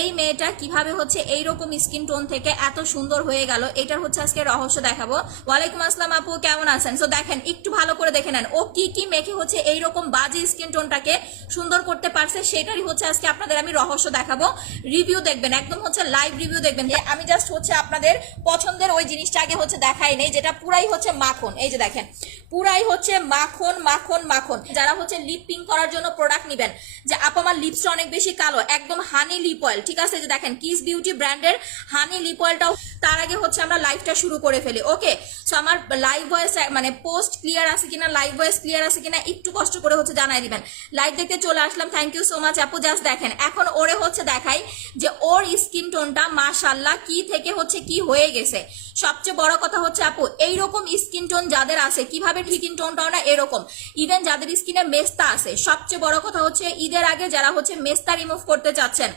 এই মেয়েটা কীভাবে হচ্ছে এইরকম স্কিন টোন থেকে এত সুন্দর হয়ে গেল, এটার হচ্ছে আজকে রহস্য দেখাবো। ওয়ালাইকুম আসসালাম আপু, কেমন আছেন? সো দেখেন, একটু ভালো করে দেখে নেন, ও কি কি মেখে হচ্ছে এইরকম বাজে স্কিন টোনটাকে সুন্দর করতে পারছে, সেটারই হচ্ছে আজকে আপনাদের আমি রহস্য দেখাবো। রিভিউ দেখবেন, একদম হচ্ছে লাইভ রিভিউ দেখবেন যে আমি জাস্ট হচ্ছে আপনাদের পছন্দের ওই জিনিসটা আগে হচ্ছে দেখাই নেই, যেটা পুরাই হচ্ছে মাখন। এই যে দেখেন পুরাই হচ্ছে মাখন মাখন মাখন। যারা হচ্ছে লিপ পিঙ্ক করার জন্য প্রোডাক্ট নিবেন, যে আপ আমার লিপসটা অনেক বেশি কালো, একদম হানি লিপ অয়েল ঠিক আছে? যে দেখেন কিস বিউটি ব্র্যান্ডের হানি লিপ অয়েলটাও তার আগে হচ্ছে আমরা লাইভটা শুরু করে ফেলি ওকে সো আমার লাইভ ভয়েস মানে পোস্ট ক্লিয়ার আছে কিনা লাইভ ভয়েস ক্লিয়ার আছে কিনা, একটু কষ্ট করে হচ্ছে জানাই দিবেন। লাইভ দেখতে চলে আসলাম থ্যাংক ইউ সো মাচ আপু জাস্ট দেখেন, এখন ওরে হচ্ছে দেখাই যে ওর স্কিন টোনটা মাশাল্লাহ কি থেকে হচ্ছে কি হয়ে গেছে। সবচেয়ে বড় কথা হচ্ছে আপু, এইরকম স্কিন টোন যাদের আছে, কীভাবে ঠিক টোনটাও না, এরকম। ইভেন যাদের স্কিনে মেস্তা আছে, সবচেয়ে বড় কথা হচ্ছে, ঈদের আগে যারা হচ্ছে মেস্তা রিমুভ করতে চাচ্ছেন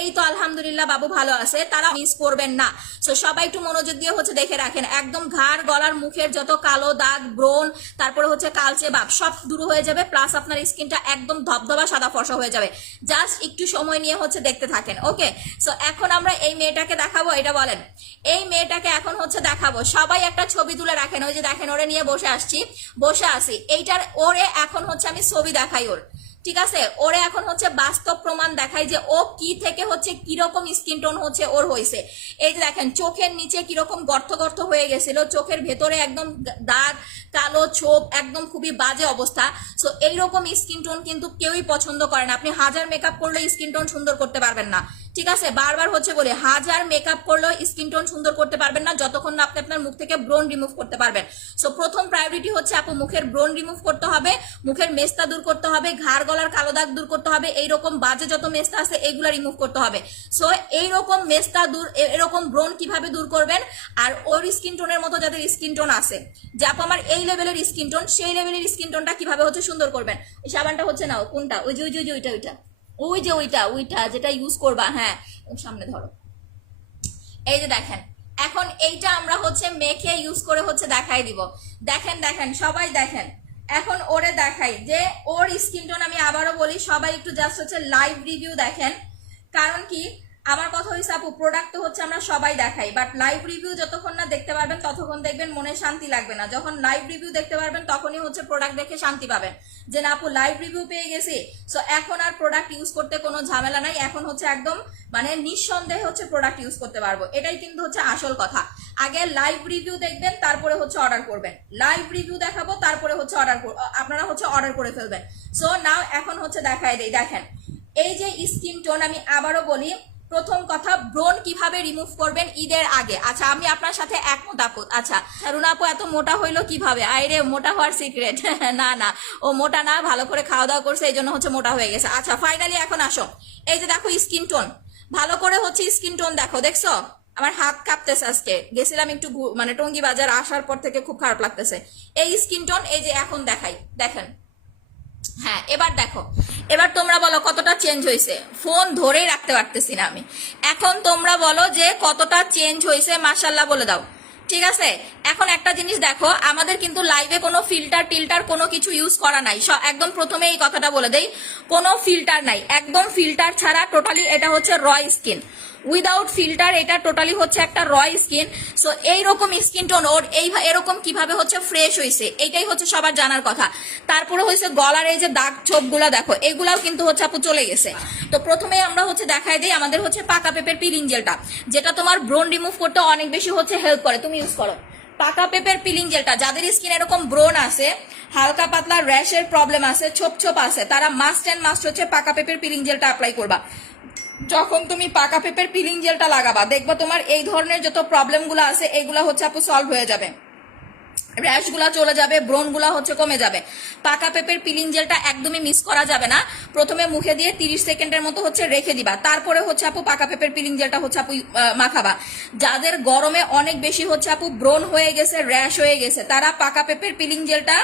এই তো আলহামদুলিল্লাহ বাবু ভালো আছে, তারা মিস করবেন না। সো সবাই একটু মনোযোগ দিয়ে হচ্ছে দেখে রাখেন, একদম ঘাড়, গলার, মুখের যত কালো দাগ, ব্রণ, তারপরে হচ্ছে কালচে ভাব সব দূর হয়ে যাবে প্লাস আপনার স্কিনটা একদম ধবধবা সাদা ফর্সা হয়ে যাবে। জাস্ট একটু সময় নিয়ে হচ্ছে দেখতে থাকেন ওকে সো এখন আমরা এই মেয়েটাকে দেখাবো, এটা বলেন। এই মেয়েটাকে এখন হচ্ছে দেখাবো। সবাই একটা ছবি তুলে রাখেন, ওই যে দেখেন, ওরে নিয়ে বসে আসছি বসে আছি। এইটার ওরে এখন হচ্ছে আমি ছবি দেখাই ওর। ঠিক আছে? ওরে এখন হচ্ছে বাস্তব প্রমাণ দেখায় যে ও কি থেকে হচ্ছে কীরকম স্কিন টোন হচ্ছে ওর হয়েছে। এই যে দেখেন, চোখের নিচে কীরকম গর্ত গর্ত হয়ে গেছিল, চোখের ভেতরে একদম দাগ, কালো ছোপ, একদম খুবই বাজে অবস্থা। সো এইরকম স্কিন টোন কিন্তু কেউই পছন্দ করে না। আপনি হাজার মেকআপ করলে স্কিন টোন সুন্দর করতে পারবেন না। ঠিক আছে, বারবার হচ্ছে বলে, হাজার মেকআপ করলেও স্কিন টোন সুন্দর করতে পারবেন না, যতক্ষণ না আপনি আপনার মুখ থেকে ব্রোন রিমুভ করতে পারবেন। সো প্রথম প্রায়োরিটি হচ্ছে আপু মুখের ব্রোন রিমুভ করতে হবে, মুখের মেস্তা দূর করতে হবে, ঘাড় গলার কালো দাগ দূর করতে হবে, এইরকম বাজে যত মেস্তা আছে এইগুলা রিমুভ করতে হবে। সো এইরকম মেস্তা দূর এরকম ব্রোন কীভাবে দূর করবেন? আর ওর স্কিন টোনের মতো যাদের স্কিন টোন আছে, যে আপু আমার এই লেভেলের স্কিন টোন সেই লেভেলের স্কিন টোনটা কীভাবে হচ্ছে সুন্দর করবেন? সাবানটা হচ্ছে না কোনটা? ওই যে ওই যে, ওইটা ওইটা। ওই যে ওইটা ওইটা যেটা ইউজ করবা হ্যাঁ সামনে ধরো। এই যে দেখেন, এখন এইটা আমরা হচ্ছে মেখে ইউজ করে হচ্ছে দেখাই দিব। দেখেন দেখেন, সবাই দেখেন, এখন ওরে দেখাই যে ওর স্কিন টোন আমি আবারও বলি, সবাই একটু জাস্ট হচ্ছে লাইভ রিভিউ দেখেন। কারণ কি? আমার কথা হয়েছে আপু প্রোডাক্ট তো হচ্ছে আমরা সবাই দেখাই বাট লাইভ রিভিউ যতক্ষণ না দেখতে পারবেন, ততক্ষণ দেখবেন মনে শান্তি লাগবে না। যখন লাইভ রিভিউ দেখতে পারবেন, তখনই হচ্ছে প্রোডাক্ট দেখে শান্তি পাবেন। যে না, আপু লাইভ রিভিউ পেয়ে গেছি সো এখন আর প্রোডাক্ট ইউজ করতে কোনো ঝামেলা নাই, এখন হচ্ছে একদম মানে নিঃসন্দেহে হচ্ছে প্রোডাক্ট ইউজ করতে পারব। এটাই কিন্তু হচ্ছে আসল কথা। আগে লাইভ রিভিউ দেখবেন, তারপরে হচ্ছে অর্ডার করবেন। লাইভ রিভিউ দেখাবো, তারপরে হচ্ছে অর্ডার আপনারা হচ্ছে অর্ডার করে ফেলবেন। সো নাও এখন হচ্ছে দেখাই দেই, দেখেন। এই যে স্কিন টোন আমি আবারও বলি প্রথম কথা, ব্রণ কীভাবে রিমুভ করবেন ঈদের আগে? আচ্ছা আমি আপনার সাথে একমত আপু আচ্ছা রুনা আপু, এত মোটা হইল কীভাবে? আইরে, মোটা হওয়ার সিক্রেট না না, ও মোটা না, ভালো করে খাওয়া দাওয়া করছে এই জন্য হচ্ছে মোটা হয়ে গেছে। আচ্ছা ফাইনালি এখন আসো। এই যে দেখো স্কিন টোন ভালো করে হচ্ছে স্কিন টোন দেখো, দেখছ? আমার হাত কাঁপতেছে আজকে। গেছিলাম একটু মানে টঙ্গি বাজার আসার পর থেকে খুব খারাপ লাগতেছে। এই স্কিন টোন এই যে এখন দেখাই, দেখেন। হ্যাঁ এবার দেখো। এবার তোমরা বলো কতটা চেঞ্জ হয়েছে? ফোন ধরেই রাখতে পারতেছি না আমি। এখন তোমরা বলো যে কতটা চেঞ্জ হয়েছে মাসাল্লাহ বলে দাও। ঠিক আছে? এখন একটা জিনিস দেখো, আমাদের কিন্তু লাইভে কোনো ফিল্টার টিল্টার কোনো কিছু ইউজ করা নাই। একদম প্রথমে এই কথাটা বলে দেই, কোনো ফিল্টার নাই। একদম ফিল্টার ছাড়া টোটালি এটা হচ্ছে রয় স্কিন উইদাউট ফিল্টার এটা টোটালি হচ্ছে একটা রয় স্কিন সো এইরকম স্কিন টোন ওর, এই এরকম কীভাবে হচ্ছে ফ্রেশ হয়েছে এটাই হচ্ছে সবার জানার কথা। তারপরে হয়েছে গলার এই যে দাগ ছোপগুলা দেখো, এগুলাও কিন্তু হচ্ছে আপু চলে গেছে। তো প্রথমে আমরা হচ্ছে দেখাই দিই আমাদের হচ্ছে পাকা পেপের পিলিং জেলটা যেটা তোমার ব্রোন রিমুভ করতে অনেক বেশি হচ্ছে হেল্প করে। তুমি ইউজ করো। পাকা পেপের পিলিং জেলটা যাদের স্কিন এরকম ব্রোন আছে, হালকা পাতলা র্যাশের প্রবলেম আছে, ছোপ ছোপ আছে, তারা মাস্ট অ্যান্ড মাস্ট হচ্ছে পাকা পেপের পিলিং জেলটা অ্যাপ্লাই করবা। যখন তুমি পাকা পেপের পিলিং জেলটা লাগাবা, দেখবা তোমার এই ধরনের যত প্রবলেমগুলো আছে, এগুলো হচ্ছে আপু সলভ হয়ে যাবে। র্যাশগুলা চলে যাবে ব্রণগুলা হচ্ছে কমে যাবে। পাকা পেপের পিলিং জেলটা একদমই মিস করা যাবে না। প্রথমে মুখে দিয়ে তিরিশ সেকেন্ডের মতো হচ্ছে রেখে দিবা। তারপরে হচ্ছে আপু পাকা পেপের পিলিং জেলটা হচ্ছে আপু মাখাবা। যাদের গরমে অনেক বেশি হচ্ছে আপু ব্রণ হয়ে গেছে র্যাশ হয়ে গেছে, তারা পাকা পেপের পিলিং জেলটা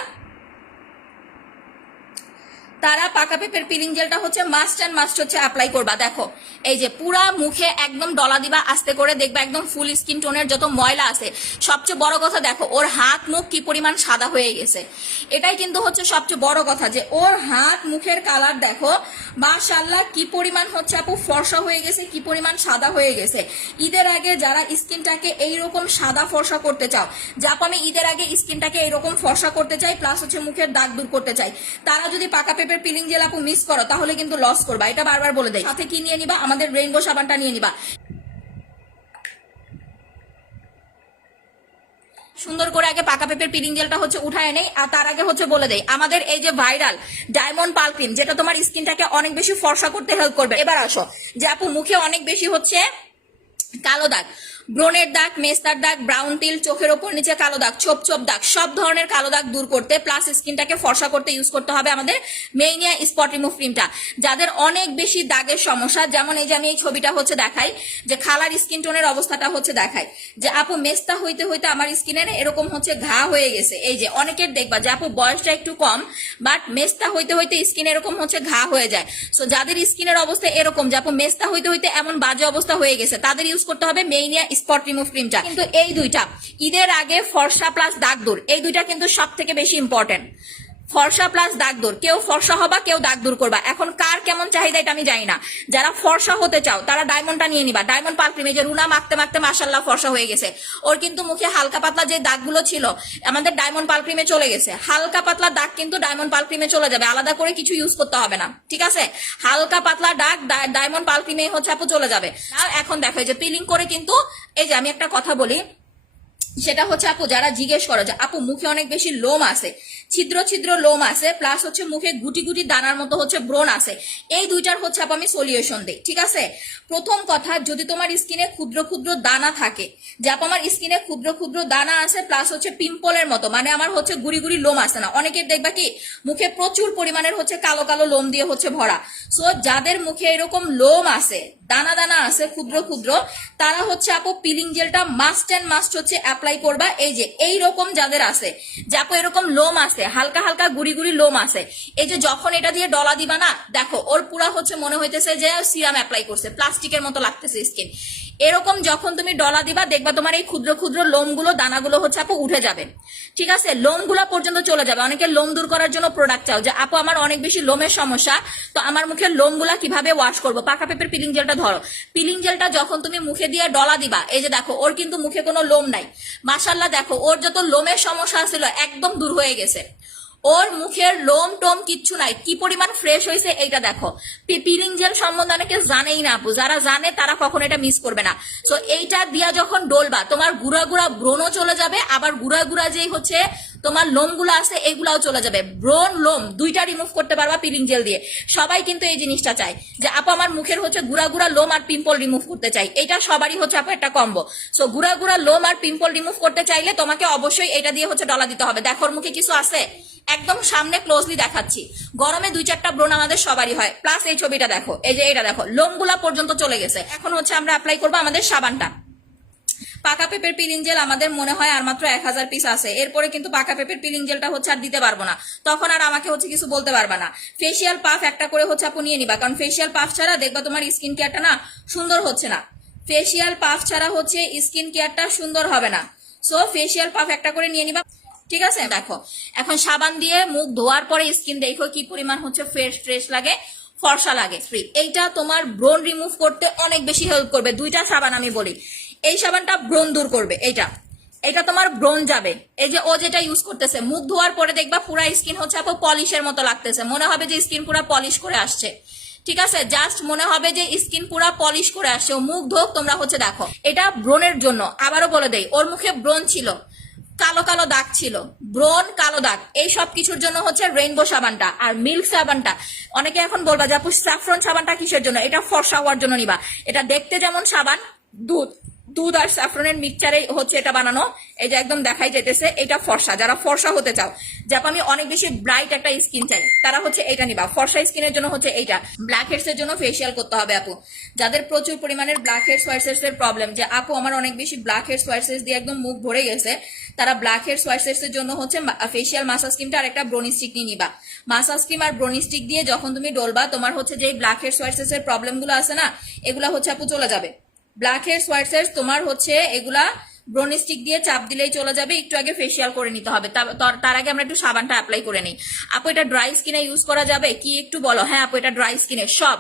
তারা পাকা পেঁপের পিলিং জেলটা হচ্ছে মাস্ট অ্যান্ড মাস্ট হচ্ছে অ্যাপ্লাই করবা। দেখো, এই যে পুরা মুখে একদম ডলা দিবা, আস্তে করে দেখবা একদম ফুল স্কিন টোনের যত ময়লা আছে, সবচেয়ে বড় কথা দেখো, ওর হাত মুখ কি পরিমাণ সাদা হয়ে গেছে। এটাই কিন্তু হচ্ছে সবচেয়ে বড় কথা যে, ওর হাত মুখের কালার দেখো মাশাল্লাহ কি পরিমাণ হচ্ছে আপু ফর্সা হয়ে গেছে, কি পরিমাণ সাদা হয়ে গেছে। ঈদের আগে যারা স্কিনটাকে এইরকম সাদা ফর্সা করতে চাও আমি ঈদের আগে স্কিনটাকে এইরকম ফর্সা করতে চাই প্লাস হচ্ছে মুখের দাগ দূর করতে চাই, তারা যদি পাকা পেপের পিলিং জেল আপু মিস করো, তাহলে কিন্তু লস করবা। এটা বারবার বলে দেয় সাথে কি নিয়ে নিবা? আমাদের রেইনবো সাবানটা নিয়ে নিবা। সুন্দর করে আগে পাকা পেপের পিলিং জেলটা হচ্ছে উঠায় নেই, আর তার আগে হচ্ছে বলে দেয় আমাদের এই যে ভাইরাল ডায়মন্ড পাল ক্রিম যেটা তোমার স্কিনটাকে অনেক বেশি ফর্সা করতে হেল্প করবে। এবার আসো, যে আপু মুখে অনেক বেশি হচ্ছে কালো দাগ। ব্রণের দাগ, মেস্তার দাগ ব্রাউন তিল চোখের ওপর, নিচে কালো দাগ, ছোপ ছোপ দাগ, সব ধরনের কালো দাগ দূর করতে প্লাস স্কিনটাকে ফর্সা করতে ইউজ করতে হবে আমাদের মেইনিয়া স্পট রিমুভ ক্রিমটা যাদের অনেক বেশি দাগের সমস্যা, যেমন এই যে আমি এই ছবিটা হচ্ছে দেখাই, যে খালার স্কিন টোনের অবস্থাটা হচ্ছে দেখাই, যে আপু মেস্তা হইতে হইতে আমার স্কিনের এরকম হচ্ছে ঘা হয়ে গেছে। এই যে অনেকের দেখবা যে আপু বয়সটা একটু কম বাট মেস্তা হইতে হইতে স্কিন এরকম হচ্ছে ঘা হয়ে যায়। সো যাদের স্কিনের অবস্থা এরকম, যে আপু মেস্তা হইতে হইতে এমন বাজে অবস্থা হয়ে গেছে, তাদের ইউজ করতে হবে মেইনিয়া স্পট রিমুভ ক্রিমটা কিন্তু এই দুইটা, ঈদের আগে ফর্সা প্লাস দাগ দূর, এই দুইটা কিন্তু সব থেকে বেশি ইম্পর্টেন্ট ফর্সা প্লাস দাগ দূর। কেউ ফর্সা হবা, কেউ দাগ দূর করবা। এখন কার কেমন চাহিদা এটা আমি জানি না। যারা ফর্সা হতে চাও, তারা ডায়মন্ডটা নিয়ে নিবা। ডায়মন্ড পাল ক্রিমে যে রুনা মাখতে মাখতে মাসাল্লাহ ফর্সা হয়ে গেছে। ওর কিন্তু মুখে হালকা পাতলা যে দাগগুলো ছিল, আমাদের ডায়মন্ড পাল ক্রিমে চলে গেছে। হালকা পাতলা দাগ কিন্তু ডায়মন্ড পাল ক্রিমে চলে যাবে। আলাদা করে কিছু ইউজ করতে হবে না। ঠিক আছে? হালকা পাতলা দাগ ডায়মন্ড পাল ক্রিমে হচ্ছে আপু চলে যাবে। আর এখন দেখো যে পিলিং করে কিন্তু, এই যে আমি একটা কথা বলি সেটা হচ্ছে আপু যারা জিজ্ঞেস করো যে, আপু, মুখে অনেক বেশি লোম আছে? ছিদ্র ছিদ্র লোম আছে প্লাস হচ্ছে মুখে গুটি গুটি দানার মতো হচ্ছে ব্রণ আছে। এই দুইটার হচ্ছে আপু আমি সলিউশন দিই, ঠিক আছে? প্রথম কথা, যদি তোমার স্কিনে ক্ষুদ্র ক্ষুদ্র দানা থাকে, যে আপু আমার স্কিনে ক্ষুদ্র ক্ষুদ্র দানা আছে প্লাস হচ্ছে পিম্পলের মতো মানে আমার হচ্ছে গুড়ি গুড়ি লোম আসে না। অনেকের দেখবা কি, মুখে প্রচুর পরিমাণের হচ্ছে কালো কালো লোম দিয়ে হচ্ছে ভরা। সো যাদের মুখে এরকম লোম আছে দানা দানা আছে, ক্ষুদ্র ক্ষুদ্র, তারা হচ্ছে আপু পিলিং জেলটা মাস্ট অ্যান্ড মাস্ট হচ্ছে অ্যাপ্লাই করবা। এই যে, এই রকম যাদের আছে, যে আপু এরকম লোম আছে, হালকা হালকা গুড়ি গুড়ি লোম আছে, এই যে যখন এটা দিয়ে ডলা দিবা না, দেখো, ওর পুরা হচ্ছে মনে হইতেছে যে সিরাম অ্যাপ্লাই করছে প্লাস্টিকের মতো লাগতেছে স্কিন এরকম যখন তুমি ডলা দিবা, দেখবা তোমার এই ক্ষুদ্র ক্ষুদ্র লোমগুলো, দানাগুলো হচ্ছে আপু উঠে যাবে। ঠিক আছে? লোমগুলো পর্যন্ত চলে যাবে। অনেকে লোম দূর করার জন্য প্রোডাক্ট চাও যে, আপু, আমার অনেক বেশি লোমের সমস্যা, তো আমার মুখে লোমগুলা কীভাবে ওয়াশ করব? পাকা পেপের পিলিং জেলটা ধরো। পিলিং জেলটা যখন তুমি মুখে দিয়ে ডলা দিবা, এই যে দেখো, ওর কিন্তু মুখে কোনো লোম নাই। মাসাল্লাহ দেখো, ওর যত লোমের সমস্যা ছিল একদম দূর হয়ে গেছে। ওর মুখের লোম টোম কিচ্ছু নাই। কি পরিমাণ ফ্রেশ হয়েছে এইটা দেখো। পিলিং জেল সম্বন্ধে অনেকে জানেই না আপু। যারা জানে তারা কখনো এটা মিস করবে না। সো এইটা দিয়া যখন ডলবা, তোমার গুড়া গুড়া ব্রণও চলে যাবে, আবার গুড়া গুড়া যেই হচ্ছে, তোমার লোমগুলো আছে, এগুলাও চলে যাবে। ব্রণ, লোম দুইটা রিমুভ করতে পারবা পিলিং জেল দিয়ে। সবাই কিন্তু এই জিনিসটা চায় যে, আপু, আমার মুখের হচ্ছে গুড়া গুড়া লোম আর পিম্পল রিমুভ করতে চাই। এটা সবারই হচ্ছে আপু একটা কম্বো সো গুড়া গুড়া লোম আর পিম্পল রিমুভ করতে চাইলে তোমাকে অবশ্যই এটা দিয়ে হচ্ছে ডলা দিতে হবে। দেখোর মুখে কিছু আছে? একদম সামনে ক্লোজলি দেখাচ্ছি। গরমে দুই চারটা ব্রণ আমাদের সবারই হয়। প্লাস এই ছবিটা দেখো, এই যে এটা দেখো, লোমগুলা পর্যন্ত চলে গেছে। এখন হচ্ছে আমরা অ্যাপ্লাই করব আমাদের সাবানটা। পাকা পেপের পিলিং জেল আমাদের মনে হয় আর মাত্র এক হাজার পিস আছে। এরপরে কিন্তু পাকা পেপের পিলিং জেলটা হচ্ছে আর দিতে পারব না। তখন আর আমাকে হচ্ছে কিছু বলতে পারবা না। ফেসিয়াল পাফ একটা করে হচ্ছে আপু নিয়ে নিবা। কারণ ফেসিয়াল পাফ ছাড়া দেখবা তোমার স্কিন কেয়ারটা না সুন্দর হচ্ছে না। ফেসিয়াল পাফ ছাড়া হচ্ছে স্কিন কেয়ারটা সুন্দর হবে না। সো ফেসিয়াল পাফ একটা করে নিয়ে নিবা। ঠিক আছে? দেখো, এখন সাবান দিয়ে মুখ ধোয়ার পরে স্কিন দেখো কি পরিমাণ হচ্ছে ফ্রেশ ফ্রেশ লাগে, ফর্সা লাগে। ফ্রি এইটা তোমার ব্রণ রিমুভ করতে অনেক বেশি হেল্প করবে। দুইটা সাবান আমি বলি। এই সাবানটা ব্রণ দূর করবে, এইটা। এটা তোমার ব্রণ যাবে। এই যে ও যেটা ইউজ করতেছে, মুখ ধোয়ার পরে দেখবা পুরা স্কিন হচ্ছে আপু পলিশের মতো লাগতেছে। মনে হবে যে স্কিন পুরা পলিশ করে আসছে। ঠিক আছে? জাস্ট মনে হবে যে স্কিন পুরা পলিশ করে আসছে। ও মুখ ধোক, তোমরা হচ্ছে দেখো। এটা ব্রণের জন্য। আবারও বলে দেই, ওর মুখে ব্রণ ছিল। কালো কালো দাগ ছিল, ব্রোন কালো দাগ। এই সব কিছুর জন্য হচ্ছে রেইনবো সাবানটা আর মিল্ক সাবানটা। অনেকে এখন বলবা যে আপু স্ট্রাফ্রন সাবানটা কিসের জন্য? এটা ফর্সা হওয়ার জন্য নিবা। এটা দেখতে যেমন সাবান, দুধ দুধ আর স্যাফরনের মিক্সচারে হচ্ছে এটা বানানো। এই যে একদম দেখাই যেতেছে এটা ফর্সা। যারা ফর্সা হতে চাও যাপ আমি অনেক বেশি ব্রাইট একটা স্কিন চাই। তারা হচ্ছে এটা নিবা। ফর্সা স্কিনের জন্য হচ্ছে এইটা। ব্ল্যাক হেডস এর জন্য ফেসিয়াল করতে হবে আপু। যাদের প্রচুর পরিমাণের ব্ল্যাক হেডস হোয়াইটস এর প্রবলেম যে আপু আমার অনেক বেশি ব্ল্যাক হেডস হোয়াইটস দিয়ে একদম মুখ ভরে গেছে, তারা ব্ল্যাক হেডস হোয়াইটস এর জন্য হচ্ছে ফেসিয়াল মাসাজ ক্রিমটা আর একটা ব্রোনি স্টিক নিয়ে নিবা। মাসাজ ক্রিম আর ব্রোনি স্টিক দিয়ে যখন তুমি ডলবা, তোমার হচ্ছে যে ব্ল্যাক হেডস হোয়াইটস এর প্রবলেমগুলো আছে না, এগুলো হচ্ছে আপু চলে যাবে। ব্ল্যাক হেডস হোয়াইট হেডস তোমার হচ্ছে এগুলা ব্রোনিস্টিক দিয়ে চাপ দিলেই চলে যাবে, একটু আগে ফেসিয়াল করে নিতে হবে। তার আগে আমরা একটু সাবানটা অ্যাপ্লাই করে নিই। আপু, এটা ড্রাই স্কিনে ইউজ করা যাবে? কি একটু বলো? হ্যাঁ আপু, এটা ড্রাই স্কিনে সব।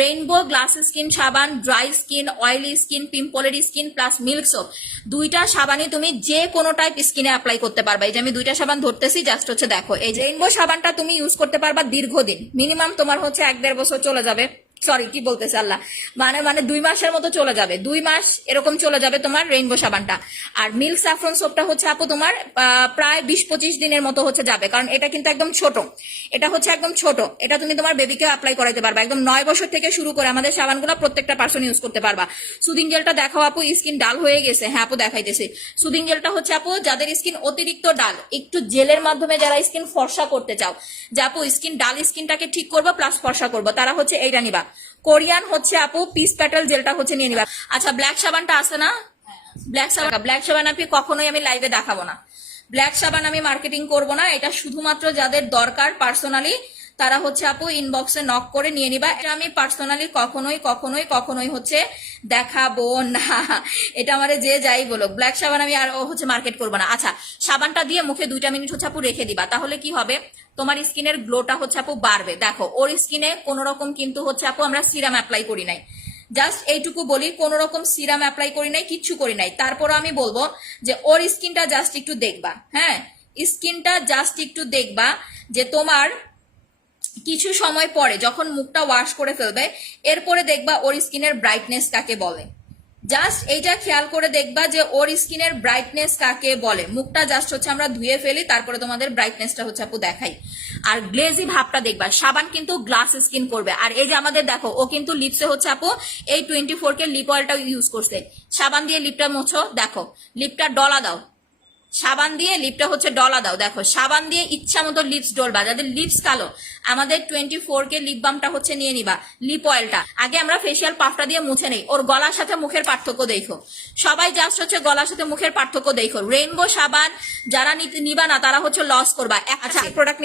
রেইনবো গ্লাস স্কিন সাবান ড্রাই স্কিন অয়েলি স্কিন পিম্পলের স্কিন প্লাস মিল্ক সোপ দুইটা সাবানই তুমি যে কোনো টাইপ স্কিনে অ্যাপ্লাই করতে পারবা। এই যে আমি দুইটা সাবান ধরতেছি জাস্ট হচ্ছে দেখো। এই রেইনবো সাবানটা তুমি ইউজ করতে পারবা দীর্ঘদিন। মিনিমাম তোমার হচ্ছে এক দেড় বছর চলে যাবে। সরি কি বলতেছে আল্লাহ? মানে মানে দুই মাসের মতো চলে যাবে। দুই মাস এরকম চলে যাবে তোমার রেইনবো সাবানটা। আর মিল্ক স্যাফরন সোপটা হচ্ছে আপু তোমার প্রায় বিশ পঁচিশ দিনের মতো হচ্ছে যাবে। কারণ এটা কিন্তু একদম ছোট। এটা হচ্ছে একদম ছোট। এটা তুমি তোমার বেবিকে অ্যাপ্লাই করাতে পারবা। একদম নয় বছর থেকে শুরু করে আমাদের সাবানগুলো প্রত্যেকটা পার্সন ইউজ করতে পারবা। সুদিং জেলটা দেখাও আপু স্কিন ডাল হয়ে গেছে। হ্যাঁ আপু দেখাইতেছি। সুদিং জেলটা হচ্ছে আপু, যাদের স্কিন অতিরিক্ত ডাল, একটু জেলের মাধ্যমে যারা স্কিন ফর্সা করতে চাও, যে আপু স্কিন ডাল স্কিনটাকে ঠিক করব প্লাস ফর্সা করব, তারা হচ্ছে এইটা নিবা। কোরিয়ান হচ্ছে আপু পিস প্যাটেল জেলটা হচ্ছে নিয়ে নিবা। আচ্ছা ব্ল্যাক সাবানটা আছে না? ব্ল্যাক সাবান ব্ল্যাক সাবান আপনি কখনোই আমি লাইভে দেখাবো না। ব্ল্যাক সাবান আমি মার্কেটিং করব না, এটা শুধুমাত্র যাদের দরকার পার্সোনালি তারা হচ্ছে আপু ইনবক্সে নক করে নিয়ে নিবা। এটা আমি পার্সোনালি কখনোই কখনোই কখনোই হচ্ছে দেখাবো না। এটা আমার যে যাই বলো ব্ল্যাক সাবান আমি আর হচ্ছে মার্কেট করব না। আচ্ছা সাবানটা দিয়ে মুখে দুইটা মিনিট হচ্ছে আপু রেখে দিবা, তাহলে কি হবে? তোমার স্কিনের গ্লোটা হচ্ছে আপু বাড়বে। দেখো, ওর স্কিনে কোনো রকম কিন্তু হচ্ছে আপু আমরা সিরাম অ্যাপ্লাই করি নাই। জাস্ট এইটুকু বলি কোন রকম সিরাম অ্যাপ্লাই করি নাই, কিচ্ছু করি নাই। তারপর আমি বলব যে ওর স্কিনটা জাস্ট একটু দেখবা হ্যাঁ? স্কিনটা জাস্ট একটু দেখবা যে তোমার কিছু সময় পরে যখন মুখটা ওয়াশ করে ফেলবে, এরপরে দেখবা ওর স্কিনের ব্রাইটনেস কাকে বলে। জাস্ট এইটা খেয়াল করে দেখবা যে ওর স্কিনের ব্রাইটনেস কাকে বলে। মুখটা জাস্ট হচ্ছে আমরা ধুয়ে ফেলি, তারপরে তোমাদের ব্রাইটনেসটা হচ্ছে আপু দেখাই। আর গ্লেজি ভাবটা দেখবা, সাবান কিন্তু গ্লাস স্কিন করবে। আর এই যে আমাদের দেখো, ও কিন্তু লিপসে হচ্ছে আপু, এই টোয়েন্টি ফোর কে লিপ অয়েলটা ইউজ করছে। সাবান দিয়ে লিপটা মোছো, দেখো। লিপটা ডলা দাও। সাবান দিয়ে লিপটা হচ্ছে ডলা দাও। দেখো, সাবান দিয়ে ইচ্ছা মতো লিপস ডলবা। যাদের লিপস কালো, আমাদের টোয়েন্টি ফোর কে লিপ বামটা হচ্ছে নিয়ে নিবা লিপ অয়েলটা আগে আমরা ফেসিয়াল পাফটা দিয়ে মুছে নেই। ওর গলার সাথে মুখের পার্থক্য দেখো। সবাই জাস্ট হচ্ছে গলার সাথে মুখের পার্থক্য দেখো। রেইনবো সাবান, যারা নিবা না, তারা হচ্ছে লস করবা। আচ্ছা প্রোডাক্ট